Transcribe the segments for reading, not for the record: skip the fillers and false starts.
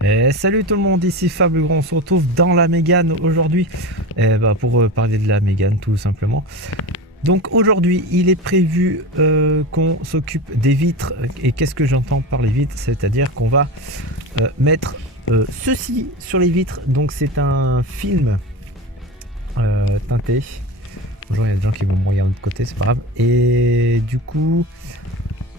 Salut tout le monde, ici Fab le Grand, on se retrouve dans la Mégane aujourd'hui pour parler de la Mégane tout simplement. Donc aujourd'hui il est prévu qu'on s'occupe des vitres, et qu'est-ce que j'entends par les vitres? C'est-à-dire qu'on va mettre ceci sur les vitres, donc c'est un film teinté. Bonjour, il y a des gens qui vont me regarder de l'autre côté, c'est pas grave. Et du coup,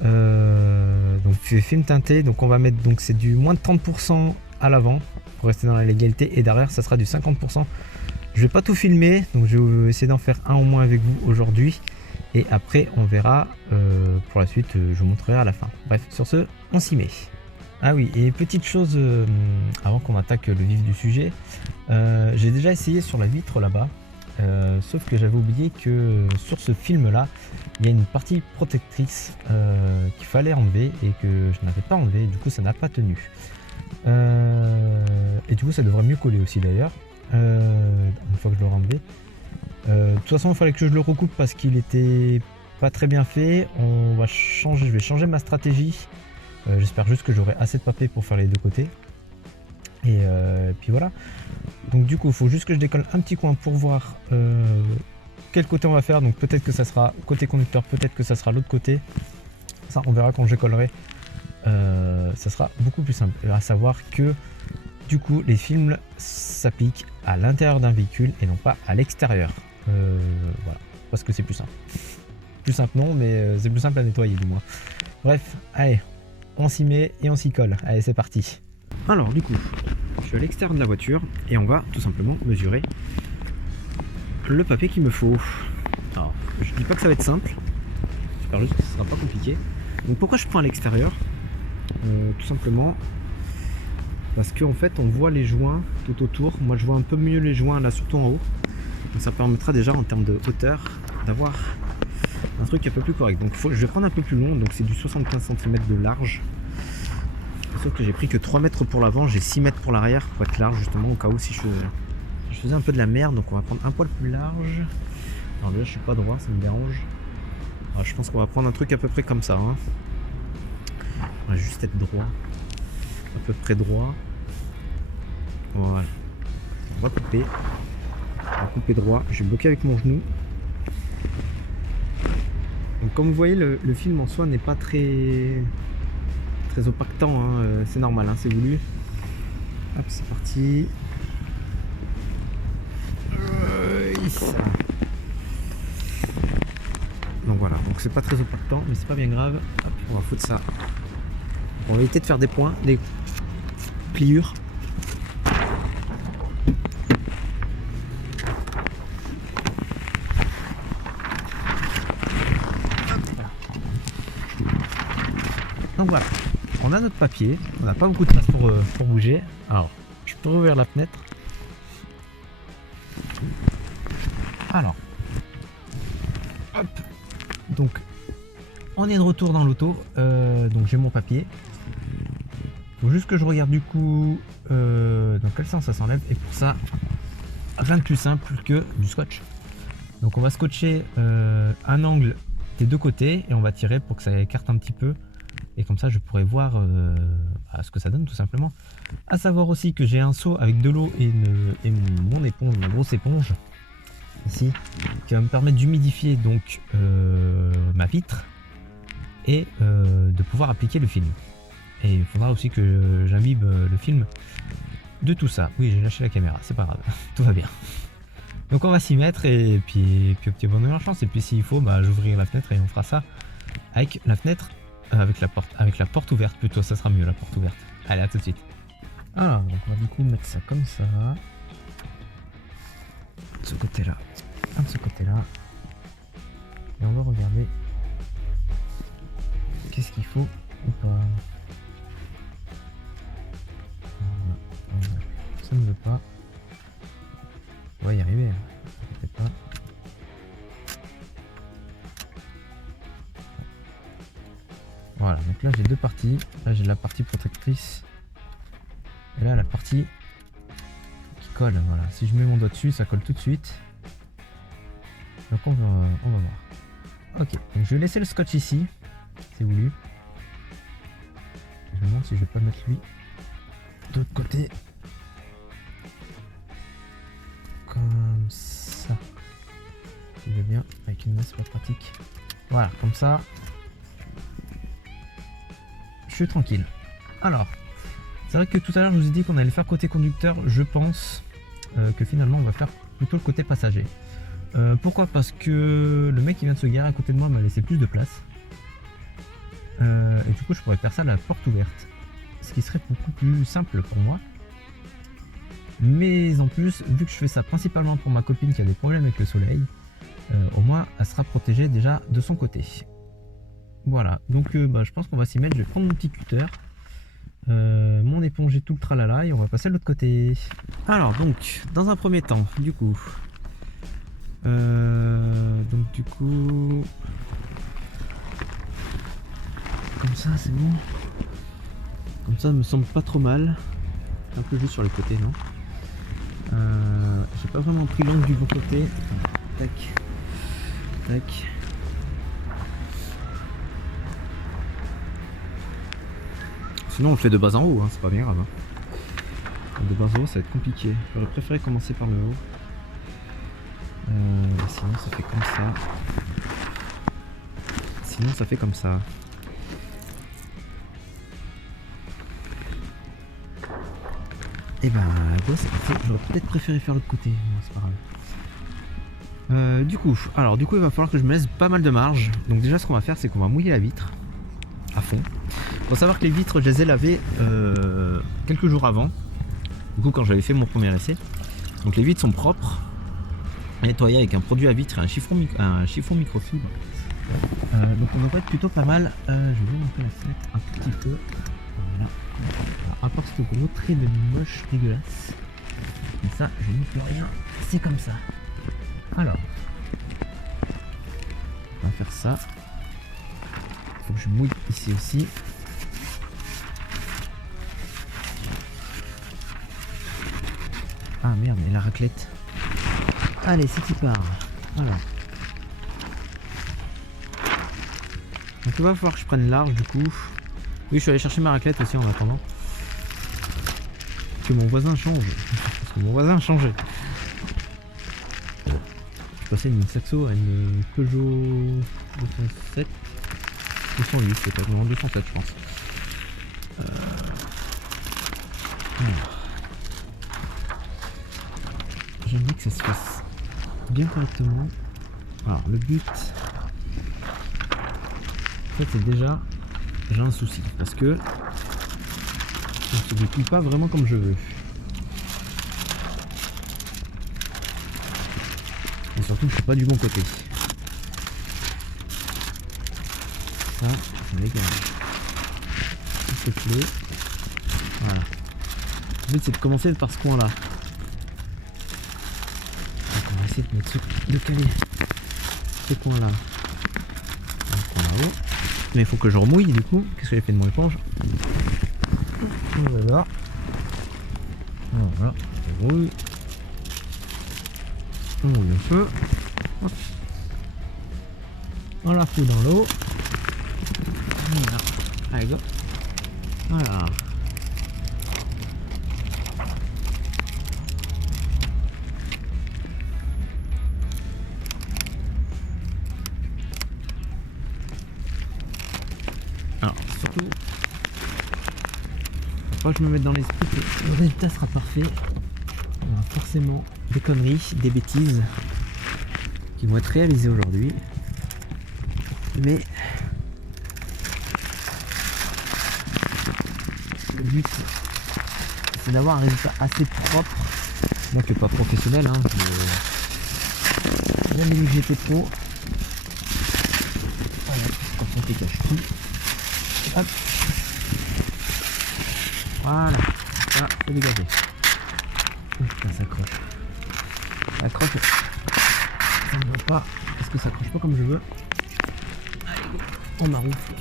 donc film teinté, donc on va mettre, donc c'est du moins de 30% à l'avant pour rester dans la légalité, et derrière ça sera du 50%. Je vais pas tout filmer, donc je vais essayer d'en faire un au moins avec vous aujourd'hui, et après on verra pour la suite, je vous montrerai à la fin. Bref, sur ce, on s'y met. Ah oui, et petite chose avant qu'on attaque le vif du sujet, j'ai déjà essayé sur la vitre là-bas. Sauf que j'avais oublié que sur ce film là il y a une partie protectrice qu'il fallait enlever et que je n'avais pas enlevé, du coup ça n'a pas tenu, et du coup ça devrait mieux coller aussi d'ailleurs une fois que je l'aurai enlevé. De toute façon il fallait que je le recoupe parce qu'il était pas très bien fait. Je vais changer ma stratégie. J'espère juste que j'aurai assez de papier pour faire les deux côtés, et puis voilà. Donc du coup il faut juste que je décolle un petit coin pour voir quel côté on va faire. Donc peut-être que ça sera côté conducteur, peut-être que ça sera l'autre côté, ça on verra quand je décollerai. Ça sera beaucoup plus simple, à savoir que du coup les films s'appliquent à l'intérieur d'un véhicule et non pas à l'extérieur. Voilà, parce que c'est plus simple. Plus simple non, mais c'est plus simple à nettoyer du moins. Bref, allez, on s'y met et on s'y colle. Allez, c'est parti. Alors du coup, je suis à l'extérieur de la voiture et on va tout simplement mesurer le papier qu'il me faut. Alors, je dis pas que ça va être simple, j'espère juste que ce sera pas compliqué. Donc pourquoi je prends à l'extérieur? Tout simplement parce qu'en fait on voit les joints tout autour. Moi je vois un peu mieux les joints là, surtout en haut. Donc ça permettra déjà en termes de hauteur d'avoir un truc un peu plus correct. Donc je vais prendre un peu plus long, donc c'est du 75 cm de large. Sauf que j'ai pris que 3 mètres pour l'avant, j'ai 6 mètres pour l'arrière pour être large, justement au cas où si je faisais un peu de la merde. Donc on va prendre un poil plus large. Alors déjà je suis pas droit, ça me dérange. Alors, je pense qu'on va prendre un truc à peu près comme ça, hein. On va juste être droit, à peu près droit. Voilà, on va couper droit. Je vais bloquer avec mon genou. Donc comme vous voyez, le film en soi n'est pas très opactant, hein. C'est normal, hein, c'est voulu. Hop, c'est parti. Donc voilà, donc c'est pas très opactant, mais c'est pas bien grave. Hop, on va foutre ça. On va éviter de faire des points, des pliures. Donc voilà, on a notre papier, on n'a pas beaucoup de place pour bouger. Alors, je peux ouvrir la fenêtre. Alors, hop, donc on est de retour dans l'auto. Donc j'ai mon papier. Faut juste que je regarde du coup dans quel sens ça s'enlève, et pour ça, rien de plus simple que du scotch. Donc on va scotcher un angle des deux côtés et on va tirer pour que ça écarte un petit peu. Et comme ça je pourrais voir ce que ça donne tout simplement. À savoir aussi que j'ai un seau avec de l'eau et mon éponge, ma grosse éponge ici, qui va me permettre d'humidifier donc ma vitre et de pouvoir appliquer le film. Et il faudra aussi que j'imbibe le film de tout ça. Oui, j'ai lâché la caméra, c'est pas grave, tout va bien. Donc on va s'y mettre, et puis petit bonheur chance. Et puis s'il faut, j'ouvrirai la fenêtre et on fera ça avec la fenêtre. Avec la porte ouverte plutôt, ça sera mieux, la porte ouverte. Allez, à tout de suite. Alors, donc on va du coup mettre ça comme ça. De ce côté-là. Un de ce côté-là. Et on va regarder qu'est-ce qu'il faut ou pas. Ça ne veut pas. On va y arriver. Peut-être pas. Voilà, donc là j'ai deux parties. Là j'ai la partie protectrice et là la partie qui colle. Voilà, si je mets mon doigt dessus, ça colle tout de suite. Donc on va voir. Ok, donc je vais laisser le scotch ici, c'est voulu. Je me demande si je vais pas mettre lui de l'autre côté. Comme ça. Il va bien. Avec une main, c'est pas pratique. Voilà, comme ça. Je suis tranquille. Alors, c'est vrai que tout à l'heure, je vous ai dit qu'on allait faire côté conducteur. Je pense que finalement, on va faire plutôt le côté passager. Pourquoi? Parce que le mec qui vient de se garer à côté de moi m'a laissé plus de place. Et du coup, je pourrais faire ça à la porte ouverte. Ce qui serait beaucoup plus simple pour moi. Mais en plus, vu que je fais ça principalement pour ma copine qui a des problèmes avec le soleil, au moins elle sera protégée déjà de son côté. Voilà, donc je pense qu'on va s'y mettre. Je vais prendre mon petit cutter, mon éponge et tout le tralala, et on va passer de l'autre côté. Alors donc, dans un premier temps, du coup, comme ça c'est bon. Comme ça, ça me semble pas trop mal. Un peu juste sur le côté, non? J'ai pas vraiment pris l'angle du bon côté. Tac, tac. Sinon on le fait de bas en haut, hein, c'est pas bien grave. Hein. De bas en haut ça va être compliqué. J'aurais préféré commencer par le haut. Sinon ça fait comme ça. Sinon ça fait comme ça. Et ben j'aurais peut-être préféré faire l'autre côté, c'est pas grave. Du coup il va falloir que je me laisse pas mal de marge. Donc déjà ce qu'on va faire c'est qu'on va mouiller la vitre à fond. Faut savoir que les vitres je les ai lavées quelques jours avant. Du coup quand j'avais fait mon premier essai. Donc les vitres sont propres, nettoyées avec un produit à vitre et un chiffon microfibre. Donc on devrait être plutôt pas mal. Je vais vous montrer l'assiette un petit peu. Voilà. Alors, à part ce gros trait de moche dégueulasse. Et ça, je n'y peux rien. C'est comme ça. Alors, on va faire ça. Faut que je mouille ici aussi. Ah merde, mais la raclette. Allez, c'est qui part. Voilà. Donc il va falloir que je prenne large du coup. Oui, je suis allé chercher ma raclette aussi en attendant que mon voisin change. Parce que mon voisin a changé. Je suis passé d'une Saxo à une Peugeot 207. 208 peut-être, non 207 je pense. J'aimerais que ça se fasse bien correctement. Alors le but, en fait c'est déjà, j'ai un souci parce que je ne se déplie pas vraiment comme je veux. Et surtout que je suis pas du bon côté. Ça, je dégage. S'il te plaît. Voilà. Le but c'est de commencer par ce coin là. Donc on va essayer de mettre de caler ce coin là. Un coin là-haut. Mais il faut que je remouille du coup. Qu'est-ce que j'ai fait de mon éponge? Voilà. Voilà. On rouille. On rouille un peu. Hop. On la fout dans l'eau. Voilà. Allez go. Voilà. Alors surtout, faut pas que je me mette dans l'esprit que le résultat sera parfait. Il y aura forcément des conneries, des bêtises qui vont être réalisées aujourd'hui. Mais le but c'est d'avoir un résultat assez propre, donc pas professionnel, hein. Bien vu que j'étais pro. Voilà, comme ça on cache tout. Hop. Voilà, voilà, c'est dégagé. Putain, ça accroche. Ça accroche. Ça ne va pas, parce que ça accroche pas comme je veux. Allez, on maroufle.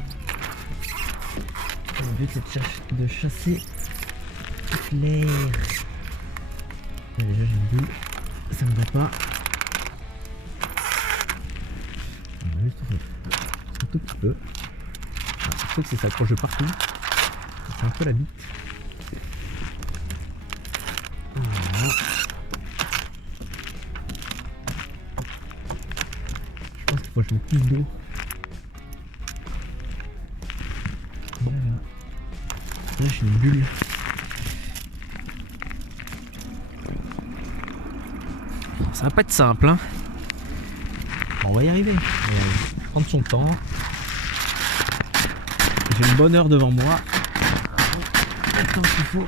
Le but c'est de chasser toute l'air. Déjà j'ai une bulle, ça ne va pas. On va juste un tout petit peu. Le truc c'est que ça accroche de partout. C'est un peu la bite. fois je mets plus d'eau. Là j'ai une bulle. Ça va pas être simple, hein. Bon, on va y arriver. On va prendre son temps. J'ai une bonne heure devant moi. Le temps qu'il faut.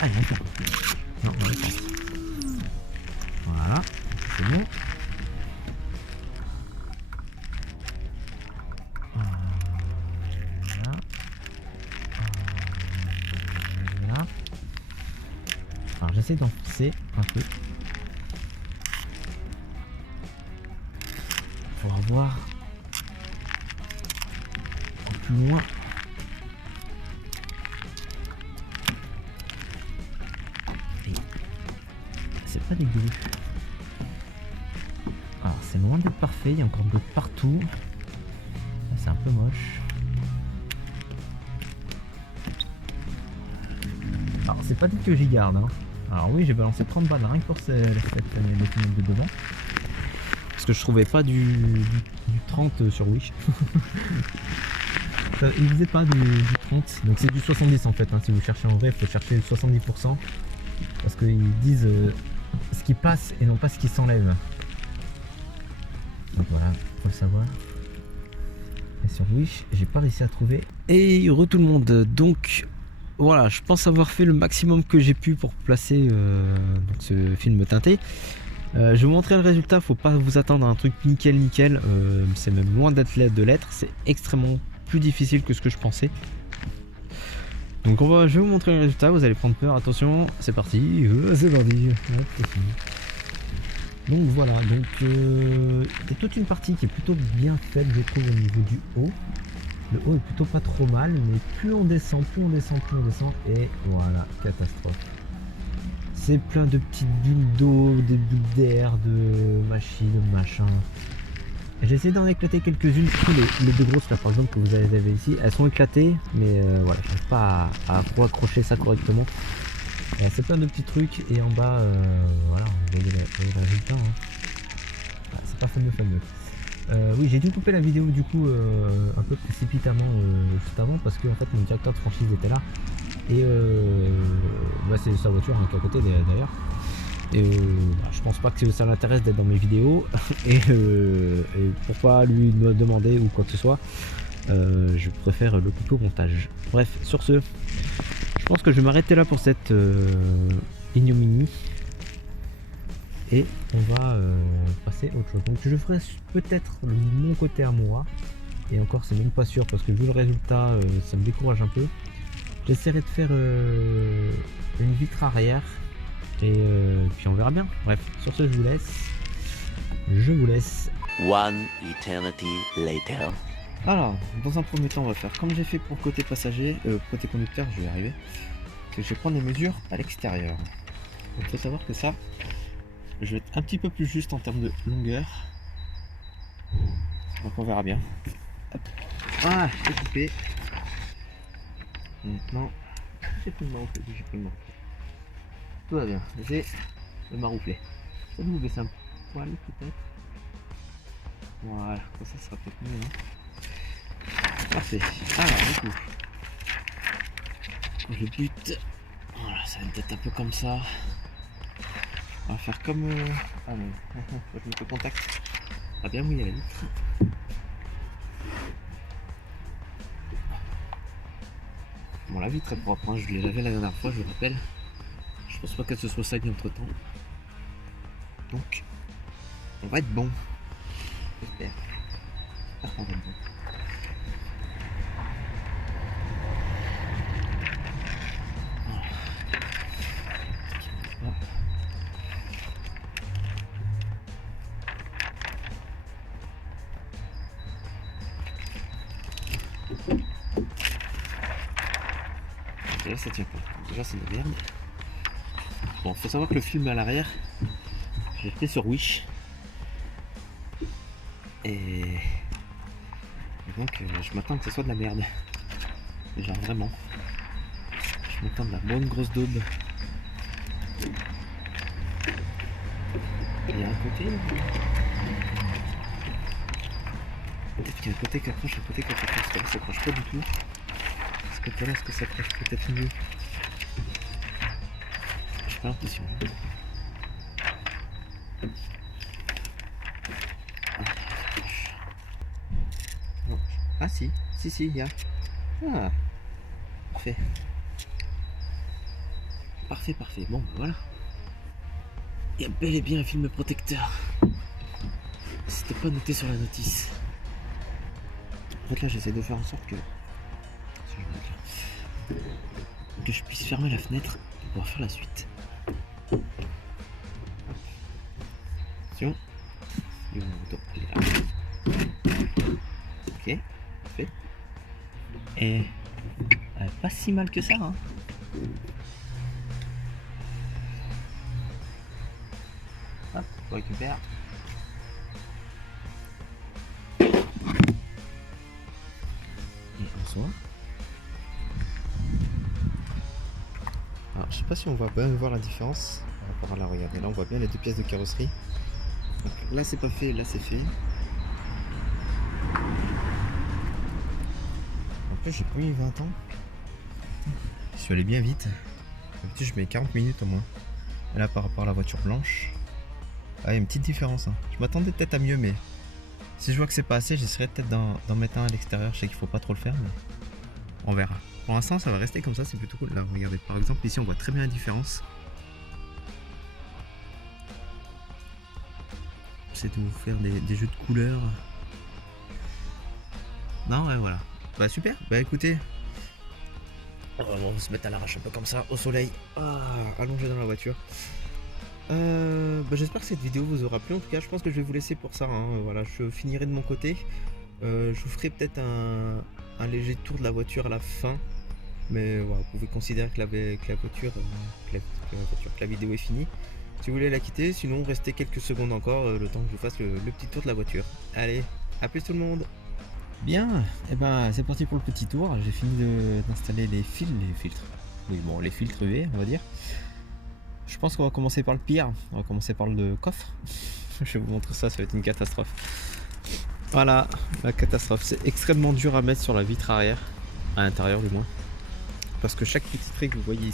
Allez, on fait. Non, on va faire. Voilà, c'est bon. Voilà. Voilà. Alors j'essaie d'enfoncer un peu pour avoir plus loin. C'est pas dégueu. Alors c'est loin d'être parfait, il y a encore d'autres partout. C'est un peu moche. Alors c'est pas dit que j'y garde, hein. Alors oui, j'ai balancé 30 balles rien que pour les fenêtres de devant. Parce que je trouvais pas du 30 sur Wish. Il faisait pas du 30, donc c'est du 70 en fait, hein. Si vous cherchez en vrai, il faut chercher le 70%. Parce qu'ils disent ce qui passe et non pas ce qui s'enlève. Donc voilà, faut le savoir. Et sur Wish, j'ai pas réussi à trouver. Et heureux tout le monde. Donc voilà, je pense avoir fait le maximum que j'ai pu pour placer donc ce film teinté. Je vais vous montrer le résultat, faut pas vous attendre à un truc nickel. C'est même loin d'être de l'être, c'est extrêmement plus difficile que ce que je pensais. Donc je vais vous montrer le résultat, vous allez prendre peur, attention, c'est parti, c'est parti. Donc voilà, donc il y a toute une partie qui est plutôt bien faite, je trouve, au niveau du haut. Le haut est plutôt pas trop mal, mais plus on descend, et voilà, catastrophe. C'est plein de petites bulles d'eau, des bulles d'air, de machines, de machin. J'ai essayé d'en éclater quelques-unes, surtout les deux grosses là par exemple que vous avez ici, elles sont éclatées, mais voilà, je n'arrive pas à accrocher ça correctement. C'est plein de petits trucs, et en bas, voilà, vous voyez le résultat, hein. C'est pas fameux. Oui, j'ai dû couper la vidéo du coup un peu précipitamment juste avant, parce que en fait mon directeur de franchise était là, et c'est sa voiture qui est à côté d'ailleurs. Et je pense pas que ça l'intéresse d'être dans mes vidéos et pour pas lui me demander ou quoi que ce soit, je préfère le couper au montage. Bref, sur ce, je pense que je vais m'arrêter là pour cette ignominie et on va passer à autre chose. Donc je ferai peut-être mon côté à moi, et encore c'est même pas sûr parce que vu le résultat ça me décourage un peu. J'essaierai de faire une vitre arrière. Et puis on verra bien. Bref, sur ce, je vous laisse. One eternity later. Alors, dans un premier temps, on va faire comme j'ai fait pour le côté passager, côté conducteur, je vais y arriver. Que je vais prendre les mesures à l'extérieur. Il faut savoir que ça, je vais être un petit peu plus juste en termes de longueur. Donc on verra bien. Hop. Ah, j'ai coupé. Maintenant, j'ai pris le marouflet. Tout va bien, j'ai le marouflet. Ça nous baisse un poil peut-être. Voilà, comme ça sera peut-être mieux. Hein. Parfait. Alors du coup, quand je bute, voilà, ça va être un peu comme ça. On va faire comme... Ah non, je me fais contact. Ah bien mouiller la vitre. Bon, la vitre est propre, hein. Je l'ai lavé la dernière fois, je vous rappelle. Je pense pas que ce soit sali entre temps. Donc, on va être bon. J'espère. J'espère qu'on va être bon. Voilà. Déjà ça tient pas. Déjà c'est de la merde. Bon, faut savoir que le film à l'arrière, je l'ai pris sur Wish. Et donc je m'attends que ce soit de la merde. Genre vraiment. Je m'attends de la bonne grosse daube. Il y a un côté. Peut-être qu'il y a un côté qui accroche, un côté qui accroche. Parce que là ça accroche pas du tout. Ce côté-là, est-ce que ça accroche peut-être mieux? J'ai pas l'impression. Ah si, il y a. Ah, parfait. Parfait. Bon, ben voilà. Il y a bel et bien un film protecteur. C'était pas noté sur la notice. En fait là, j'essaie de faire en sorte que je puisse fermer la fenêtre pour pouvoir faire la suite. Attention. Il est là. Ok, parfait. Et pas si mal que ça, hein. Hop, on récupère. Et on s'en va. Alors, je sais pas si on va bien voir la différence par rapport à là, regardez, là on voit bien les deux pièces de carrosserie. Donc, là c'est pas fait, là c'est fait. En plus j'ai pas mis 20 ans. Je suis allé bien vite. D'habitude je mets 40 minutes au moins. Et là par rapport à la voiture blanche, il y a une petite différence. Hein. Je m'attendais peut-être à mieux, mais si je vois que c'est pas assez, j'essaierai peut-être d'en mettre un à l'extérieur. Je sais qu'il faut pas trop le faire, mais on verra. Pour l'instant ça va rester comme ça, c'est plutôt cool. Là regardez, par exemple ici on voit très bien la différence. C'est de vous faire des jeux de couleurs. Non, ouais, voilà. Bah super, bah écoutez, on va se mettre à l'arrache un peu comme ça, au soleil, allongé dans la voiture. J'espère que cette vidéo vous aura plu. En tout cas je pense que je vais vous laisser pour ça, hein. Voilà, je finirai de mon côté. Je vous ferai peut-être un léger tour de la voiture à la fin. Mais voilà, vous pouvez considérer que la vidéo est finie. Si vous voulez la quitter, sinon restez quelques secondes encore, le temps que je vous fasse le petit tour de la voiture. Allez, à plus tout le monde. Bien, et ben c'est parti pour le petit tour. J'ai fini d'installer les filtres. Oui bon, les filtres UV on va dire. Je pense qu'on va commencer par le pire. On va commencer par le coffre. Je vais vous montrer ça, ça va être une catastrophe. Voilà, la catastrophe. C'est extrêmement dur à mettre sur la vitre arrière, à l'intérieur du moins. Parce que chaque petit trait que vous voyez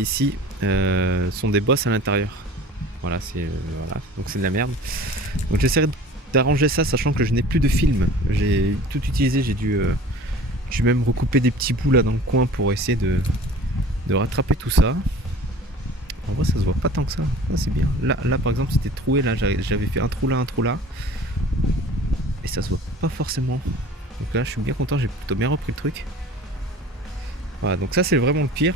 ici, sont des bosses à l'intérieur. Voilà, donc c'est de la merde. Donc j'essaierai d'arranger ça, sachant que je n'ai plus de film. J'ai tout utilisé, j'ai dû même recouper des petits bouts là dans le coin pour essayer de rattraper tout ça. En vrai ça se voit pas tant que ça, c'est bien. Là par exemple c'était troué, là j'avais fait un trou là, et ça se voit pas forcément. Donc là je suis bien content, j'ai plutôt bien repris le truc. Voilà, donc ça c'est vraiment le pire.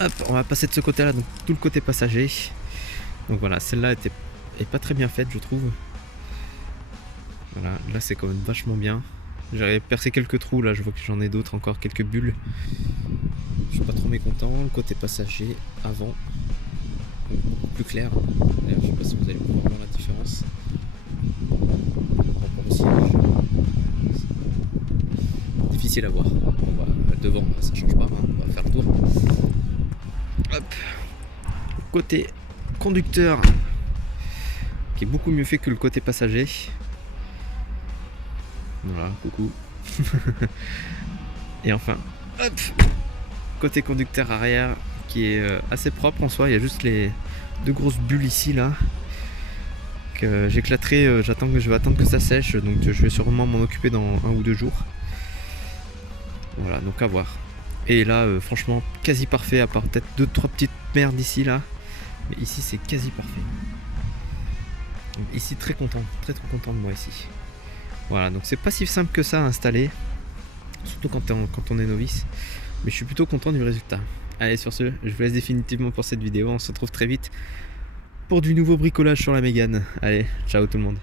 Hop, on va passer de ce côté là, donc tout le côté passager. Donc voilà, celle-là est pas très bien faite je trouve. Voilà, là c'est quand même vachement bien. J'avais percé quelques trous, là je vois que j'en ai d'autres encore, quelques bulles. Je suis pas trop mécontent. Le côté passager avant, beaucoup plus clair. D'ailleurs je sais pas si vous allez pouvoir voir la différence. Par rapport au siège. Difficile à voir. On va devant, ça change pas, hein. On va faire le tour. Hop. Côté conducteur, qui est beaucoup mieux fait que le côté passager. Voilà, coucou. Et enfin, hop, côté conducteur arrière, qui est assez propre en soi. Il y a juste les deux grosses bulles ici là que j'éclaterai. Je vais attendre que ça sèche, donc je vais sûrement m'en occuper dans 1 ou 2 jours. Voilà, donc à voir. Et là franchement quasi parfait, à part peut-être 2-3 petites merdes ici là, mais ici c'est quasi parfait. Donc, ici très content de moi ici. Voilà, donc c'est pas si simple que ça à installer, surtout quand on est novice, mais je suis plutôt content du résultat. Allez, sur ce, je vous laisse définitivement pour cette vidéo. On se retrouve très vite pour du nouveau bricolage sur la Mégane. Allez, ciao tout le monde.